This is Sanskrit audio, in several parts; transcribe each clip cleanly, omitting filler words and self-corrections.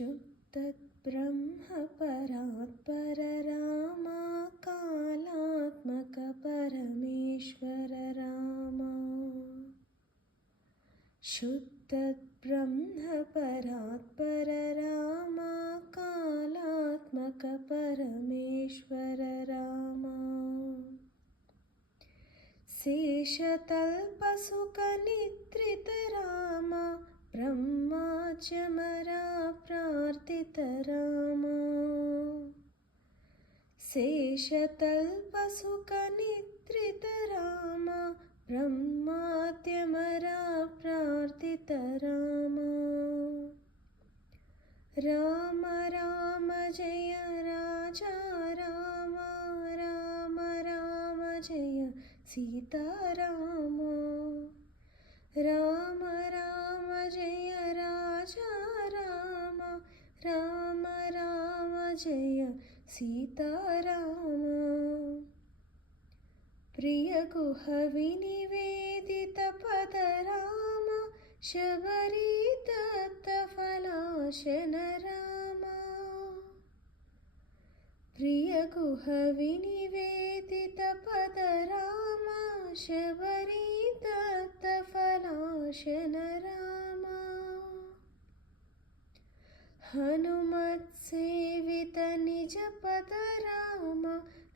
शुद्धब्रह्म परात्पर रामा कालात्मक परमेश्वर रामा। शुद्धब्रह्म परात्पर रामा कालात्मक परमेश्वर रामा। शेषतल्पसुखनिद्रित रामा ब्रह्माच्यमरा प्रार्थित रामा। शेषतल्पसुखनिद्रित रामा ब्रह्माद्यमरा प्रार्थित रामा। राम राम जय राजा राम राम राम जय सीता राम। राम राम जय राजा राम राम राम जय सीता राम। प्रिय गुह विनिवेदित पद राम शबरी दत्त फलाशन राम। प्रिय गुह विनिवेदित पद राम शबरी दत्त फलाशन राम। हनुमत्सेवित निज पद राम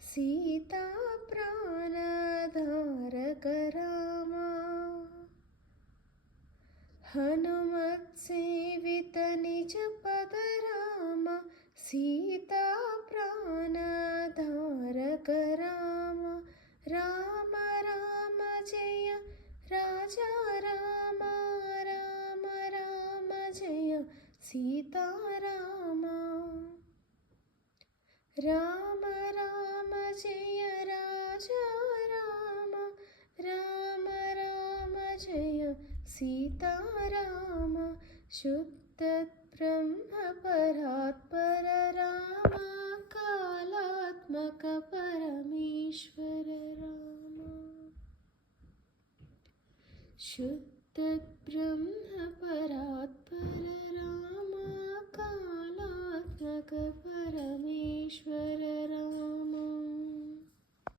सीता प्राणधारक राम। हनुमत्सेवित निज पद राम सीता प्राणधारक राम। राम राम जय राजा राम राम राम जय सीता राम। राम राम जय राजा राम राम राम जय सीता राम। शुद्ध ब्रह्म परात्पर रामा कालात्मक परमेश्वर रामा। शुद्ध ब्रह्म परात्पर रामा कालात्मक परमेश्वर रामा।